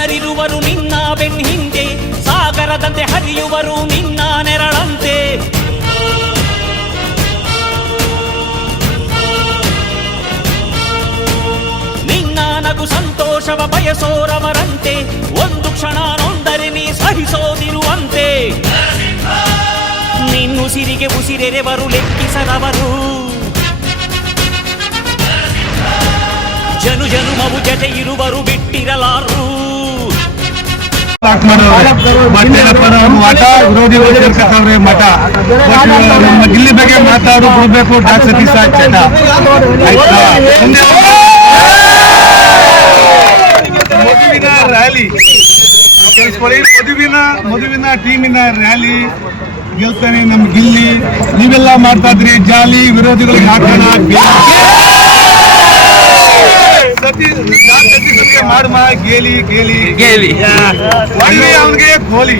ಜನರಿರುವರು ನಿನ್ನ ಬೆನ್ ಹಿಂದೆ, ಸಾಗರದಂತೆ ಹರಿಯುವರು ನಿನ್ನ ನೆರಳಂತೆ. ನಿನ್ನ ನಗು ಸಂತೋಷವ ಬಯಸೋರವರಂತೆ, ಒಂದು ಕ್ಷಣ ನೊಂದರೆ ನೀ ಸಹಿಸೋದಿರುವಂತೆ. ನಿನ್ನುಸಿರಿಗೆ ಉಸಿರೆರೆವರು ಲೆಕ್ಕಿಸದವರು, ಜನು ಜನುಮವು ಜತೆ ಇರುವರು ಬಿಟ್ಟಿರಲಾರು. ಮಠ ವಿರೋಧಿಗಳು ಸೇರ್ಕತ್ತವ್ರೆ ಮಠ. ನಮ್ಮ ಗಿಲ್ಲಿ ಬಗ್ಗೆ ಮಾತಾಡು ಬಿಡ್ಬೇಕು ಡಾಕ್ಟರ್ ಸತೀಶ್ ಚಟ. ಮದುವಿನ ರ್ಯಾಲಿ, ಮದುವಿನ ಟೀಮಿನ ರ್ಯಾಲಿ ಗೆಲ್ತಾನೆ ನಮ್ ಗಿಲ್ಲಿ. ನೀವೆಲ್ಲ ಮಾಡ್ತಾ ಇದ್ರಿ ಜಾಲಿ, ವಿರೋಧಿಗಳಿಗೆ ಹಾಕೋಣ ಸತೀಶ್ಗೆ ಮಾಡುವ ಗೇಲಿ ಗೇಲಿ ಗೇಲಿ ಅವನಿಗೆ ಗೋಲಿ.